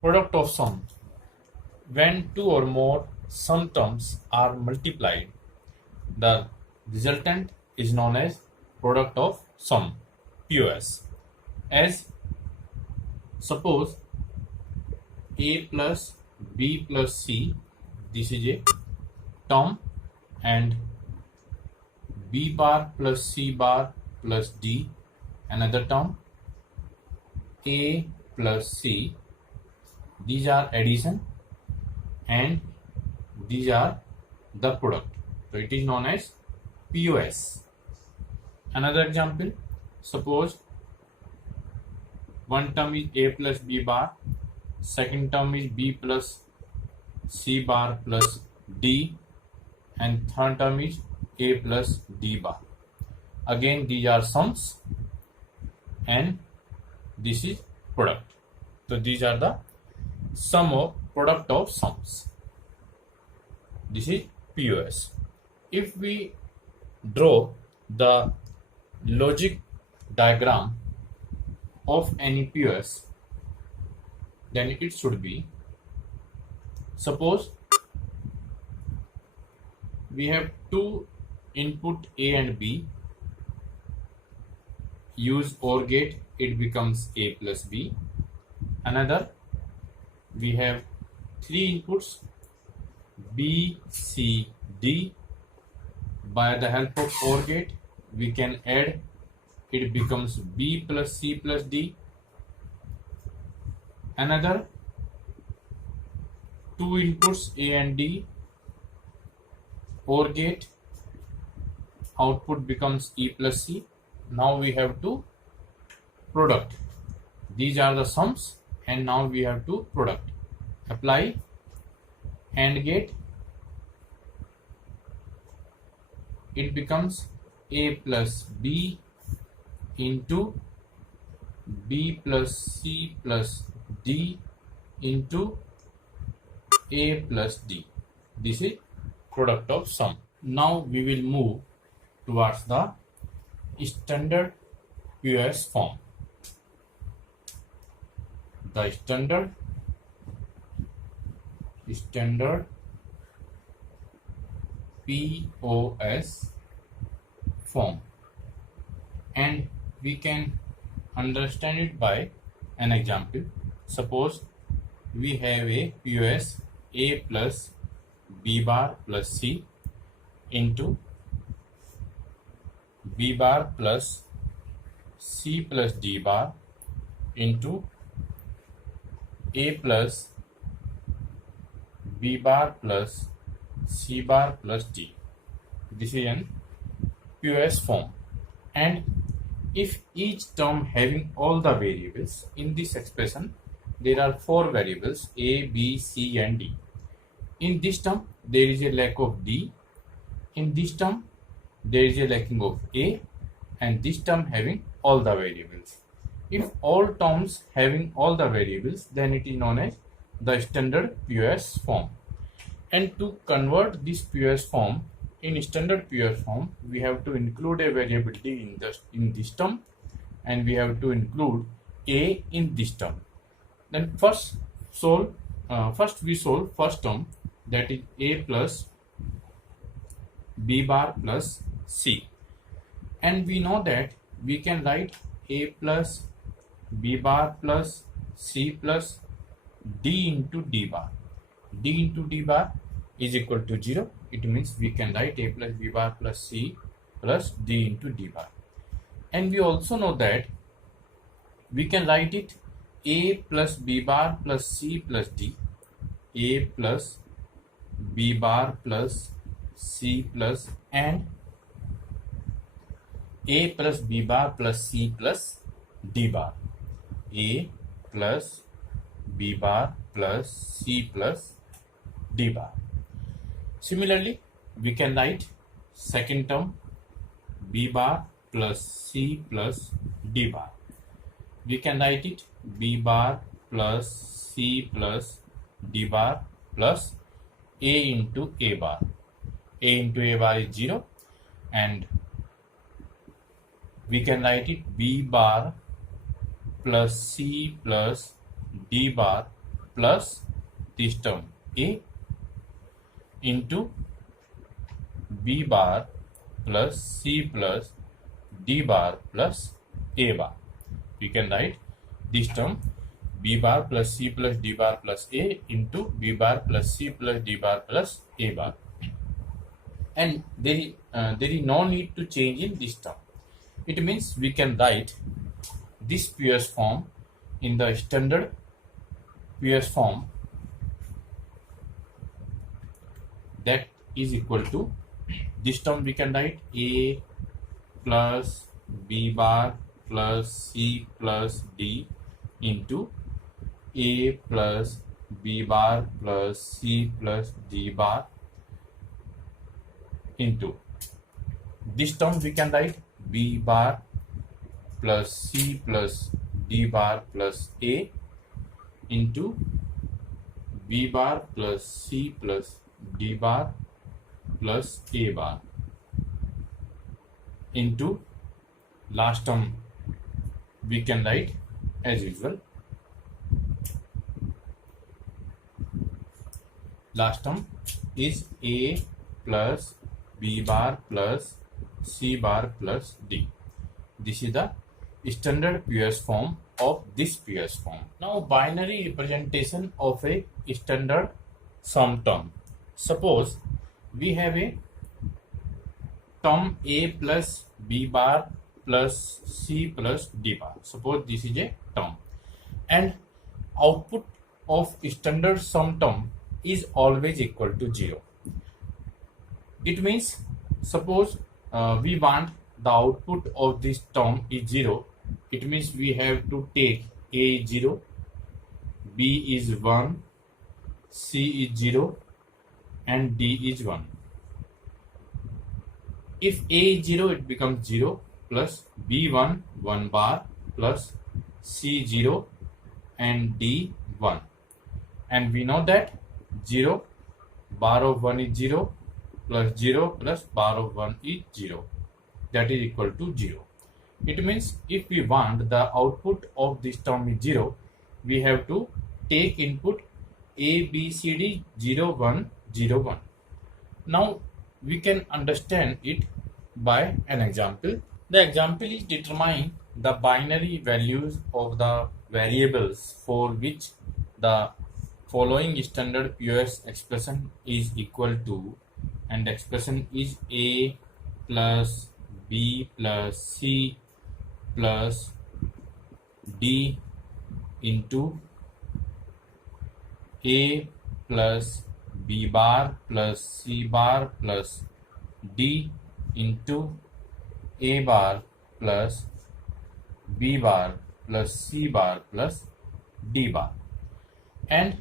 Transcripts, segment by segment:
Product of sum. When two or more sum terms are multiplied, the resultant is known as product of sum, POS. As suppose A plus B plus C, this is a term, and B bar plus C bar plus D, another term, A plus C, these are addition and these are the product. So it is known as POS. Another example, suppose one term is A plus B bar, second term is B plus C bar plus D, and third term is A plus D bar. Again these are sums and this is product. So these are the sum of product of sums. This is POS. If we draw the logic diagram of any POS, then it should be, suppose we have two input A and B, use OR gate, it becomes A plus B. Another, we have three inputs B, C, D. By the help of OR gate, we can add, it becomes B plus C plus D. Another, two inputs A and D, OR gate, output becomes E plus C. Now we have to product. These are the sums and now we have to product. Apply AND gate, it becomes A plus B into B plus C plus D into A plus D. This is product of sum. Now we will move towards the standard POS form. The standard POS form, and we can understand it by an example. Suppose we have a POS A plus B bar plus C into B bar plus C plus D bar into A plus B bar plus C bar plus D. This is an POS form, and if each term having all the variables in this expression, there are four variables A, B, C and D. In this term there is a lack of D, in this term there is a lacking of A, and this term having all the variables. If all terms having all the variables, then it is known as the standard POS form. And to convert this POS form in standard POS form, we have to include a variability in this term, and we have to include A in this term. Then first we solve first term, that is A plus B bar plus C, and we know that we can write A plus B bar plus C plus D into D bar. D into D bar is equal to 0. It means we can write A plus B bar plus C plus D into D bar. And we also know that we can write it A plus B bar plus C plus D, A plus B bar plus C plus, and A plus B bar plus C plus D bar, A plus B bar plus C plus D bar. Similarly, we can write second term B bar plus C plus D bar. We can write it B bar plus C plus D bar plus A into A bar. A into A bar is 0, and we can write it B bar plus C plus D bar plus this term A into B bar plus C plus D bar plus A bar. We can write this term B bar plus C plus D bar plus A into B bar plus C plus D bar plus A bar. And there is no need to change in this term. It means we can write this Pierce form in the standard Pierce form, that is equal to this term. We can write A plus B bar plus C plus D into A plus B bar plus C plus D bar into this term. We can write B bar plus C plus D bar plus A into B bar plus C plus D bar plus A bar into last term. We can write as usual. Last term is A plus B bar plus C bar plus D. This is the standard Pierce form of this Pierce form. Now binary representation of a standard sum term. Suppose we have a term A plus B bar plus C plus D bar. Suppose this is a term, and output of standard sum term is always equal to 0. It means suppose we want the output of this term is 0. It means we have to take A is 0, B is 1, C is 0 and D is 1. If A is 0, it becomes 0 plus B1 1 bar plus C 0 and D 1. And we know that 0 bar of 1 is 0 plus 0 plus bar of 1 is 0. That is equal to 0. It means if we want the output of this term is 0, we have to take input A, B, C, D 0, 1, 0, 1. Now we can understand it by an example. The example is determine the binary values of the variables for which the following standard POS expression is equal to, and the expression is A plus B plus C plus D into A plus B bar plus C bar plus D into A bar plus B bar plus C bar plus D bar, and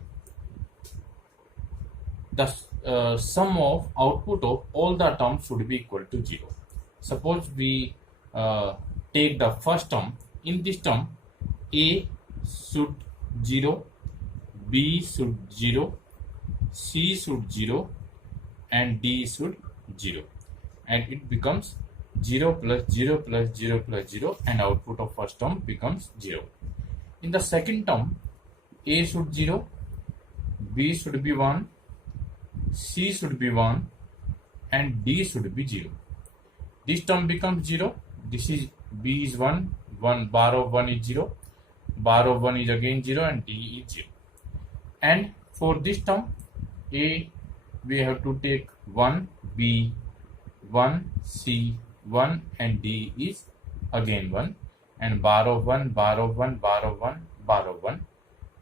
the sum of output of all the terms should be equal to 0. Suppose we take the first term. In this term, A should 0, B should 0, C should 0 and D should 0, and it becomes 0 plus 0 plus 0 plus 0, and output of first term becomes 0. In the second term, A should 0, B should be 1, C should be 1 and D should be 0. This term becomes 0. This is B is 1, 1 bar of 1 is 0, bar of 1 is again 0 and D is 0. And for this term, A we have to take 1, B 1, C 1 and D is again 1, and bar of 1, bar of 1, bar of 1, bar of 1,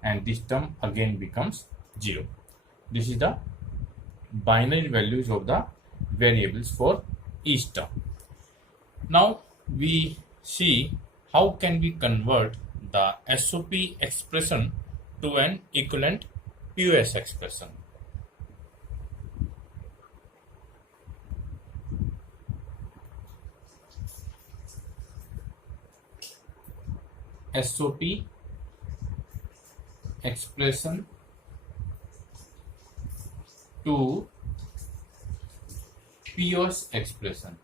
and this term again becomes 0. This is the binary values of the variables for each term. Now we see how can we convert the SOP expression to an equivalent POS expression. SOP expression to POS expression.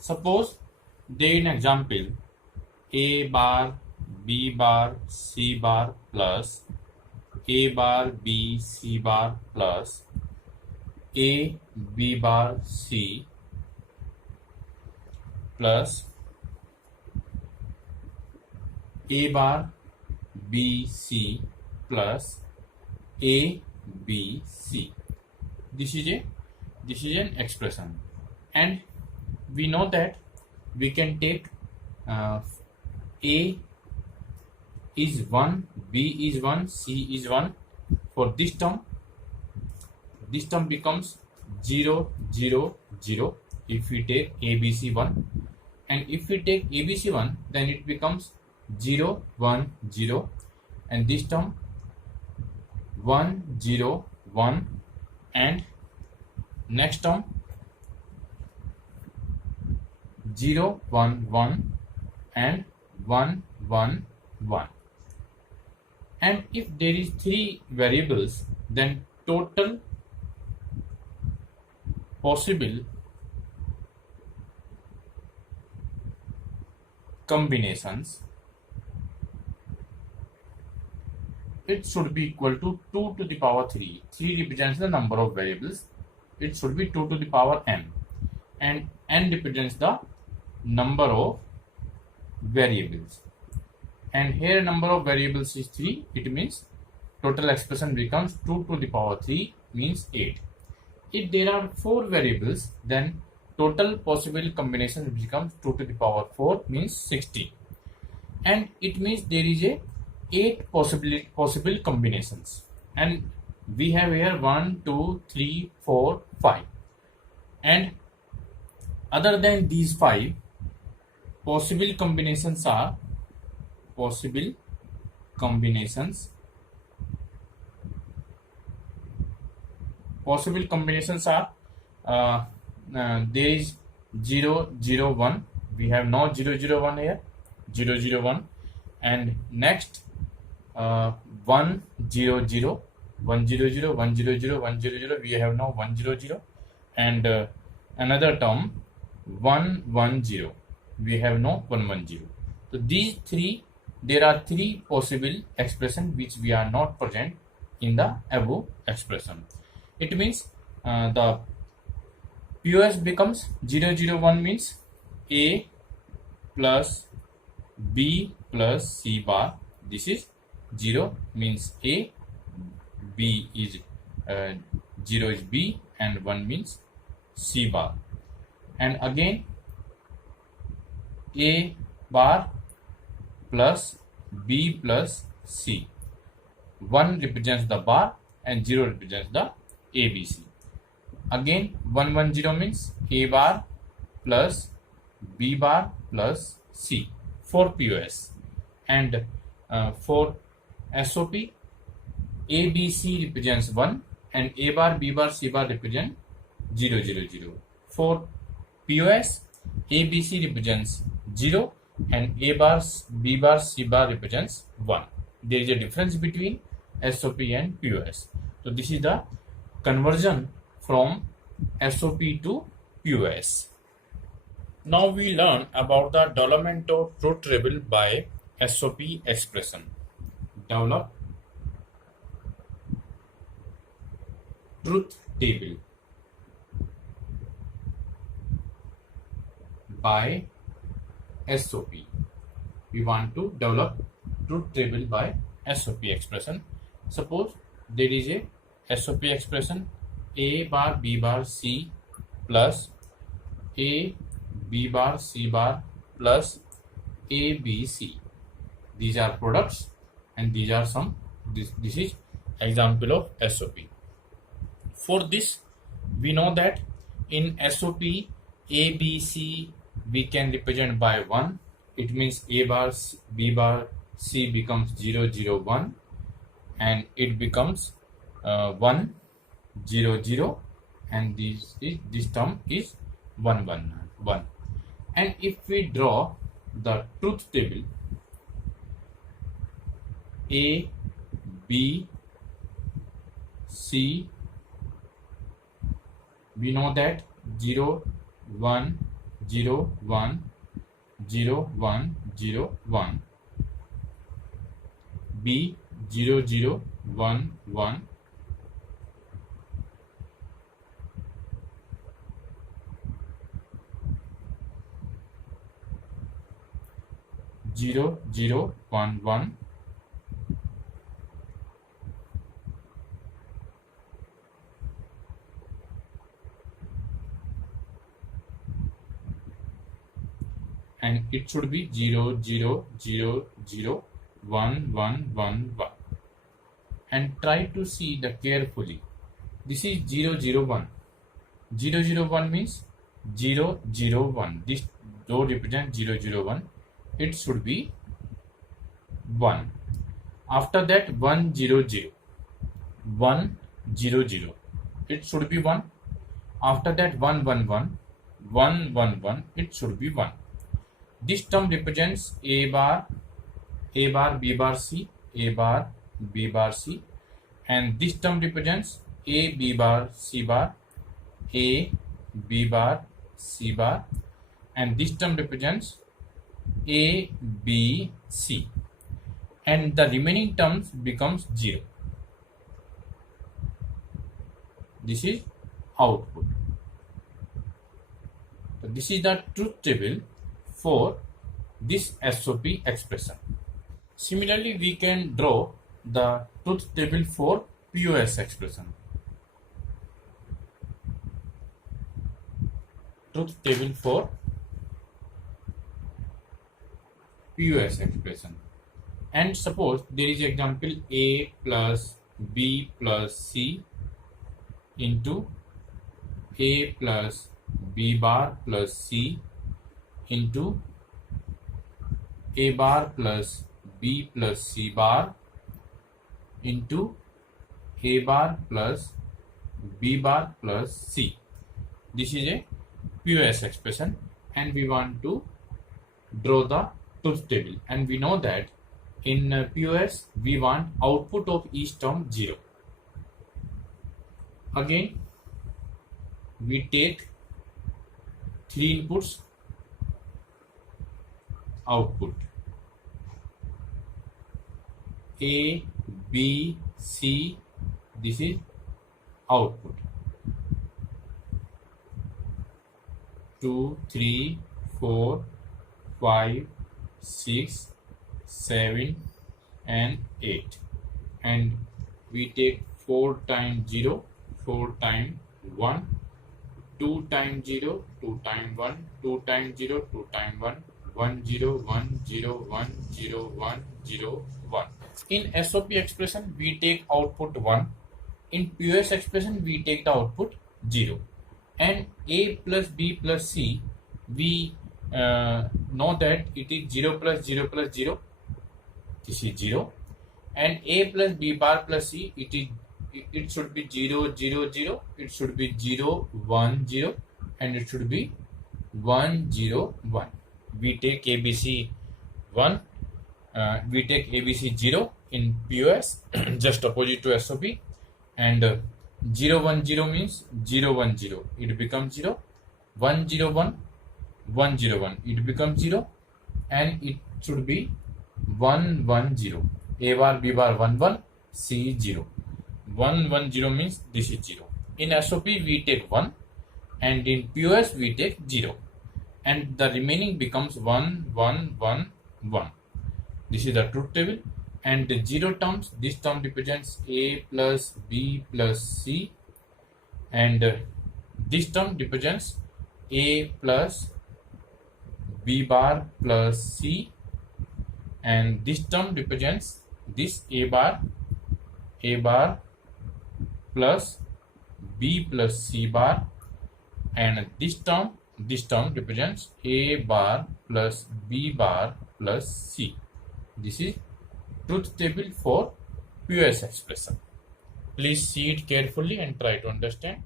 Suppose there in example A bar B bar C bar plus A bar B C bar plus A B bar C plus A bar B C plus A B C. This is an expression, and we know that we can take A is 1, B is 1, C is 1. For this term becomes 0, 0, 0 if we take ABC 1, and if we take ABC 1, then it becomes 0, 1, 0, and this term 1, 0, 1, and next term 0, 1, 1, and 1, 1, 1. And if there is 3 variables, then total possible combinations, it should be equal to 2 to the power 3. 3 represents the number of variables. It should be 2 to the power n, and n represents the number of variables. And here number of variables is 3. It means total expression becomes 2 to the power 3 means 8. If there are 4 variables, then total possible combinations becomes 2 to the power 4 means 16. And it means there is a 8 possible combinations. And we have here 1, 2, 3, 4, 5. And other than these 5, possible combinations are there is 0, 0, 1. We have no 0, 0, 1 here. 0, 0, 1, and next 1, 0, 0, 1, 0, 0, 1, 0, 0, 1, 0, 0. We have now 1, 0, 0, and another term 1, 1, 0. We have no 1, 1, 0. So these 3, there are 3 possible expressions which we are not present in the above expression. It means the POS becomes 0, 0, 1 means A plus B plus C bar. This is 0 means A, B is 0 is B, and 1 means C bar. And again A bar plus B plus C. 1 represents the bar and 0 represents the ABC. Again 1, 1, 0 means A bar plus B bar plus C for POS. And for SOP, ABC represents 1 and A bar, B bar, C bar represent 0, 0, 0. For POS, ABC represents 0 and A bar, B bar, C bar represents 1. There is a difference between SOP and POS. So this is the conversion from SOP to POS. Now we learn about the development of truth table by SOP expression. Develop truth table by SOP. We want to develop truth table by SOP expression. Suppose there is a SOP expression A bar B bar C plus A B bar C bar plus A B C. These are products and these are some. This is example of SOP. For this, we know that in SOP A B C we can represent by 1. It means A bar B bar C becomes 0, 0, 1, and it becomes 1, 0, 0, and this term is 1, 1, 1. And if we draw the truth table A, B, C, we know that 0, 1, 0, 1, 0, 1, 0, 1. B 0 0 1 1, zero zero 1 1, and it should be 0 0 0 0 1 1 1 1, and try to see the carefully. This is 0 0 1. 0 0 1 means 0 0 1. This row represents 0 0 1. It should be 1. After that 1 0 0. 1 0 0. It should be 1. After that 1 1 1. 1 1 1. It should be 1. This term represents A bar, B bar, C, A bar, B bar, C, and this term represents A, B bar, C bar, A, B bar, C bar, and this term represents A, B, C, and the remaining terms becomes 0. This is output. So this is the truth table for this SOP expression. Similarly, we can draw the truth table for POS expression. Truth table for POS expression. And suppose there is example A plus B plus C into A plus B bar plus C into A bar plus B plus C bar into A bar plus B bar plus C. This is a POS expression, and we want to draw the truth table, and we know that in POS we want output of each term 0. Again we take 3 inputs output A, B, C. This is output 2, 3, 4, 5, 6, 7, and 8, and we take 4 times 0, 4 times 1, 2 times 0, 2 times 1, 2 times 0, 2 times 1, 1 0 1 0 1 0 1 0 1. In SOP expression we take output 1. In POS expression we take the output 0. And A plus B plus C, we know that it is 0 plus 0 plus 0. This is 0. And A plus B bar plus C, it should be 0 0 0. It should be 0 1 0, and it should be 1 0 1. We take ABC 1, we take ABC 0 in POS, just opposite to SOP, and 0 1 0 means 0 1 0, it becomes 0, 1 0 1 1 0 1, it becomes 0, and it should be 1 1 0. A bar B bar 1 1, C 0. 1 1 0 means this is 0. In SOP we take 1, and in POS we take 0, and the remaining becomes 1 1 1 1. This is the truth table, and the 0 terms, this term represents A plus B plus C, and this term represents A plus B bar plus C, and this term represents this A bar plus B plus C bar, and this term represents A bar plus B bar plus C. This is truth table for POS expression. Please see it carefully and try to understand.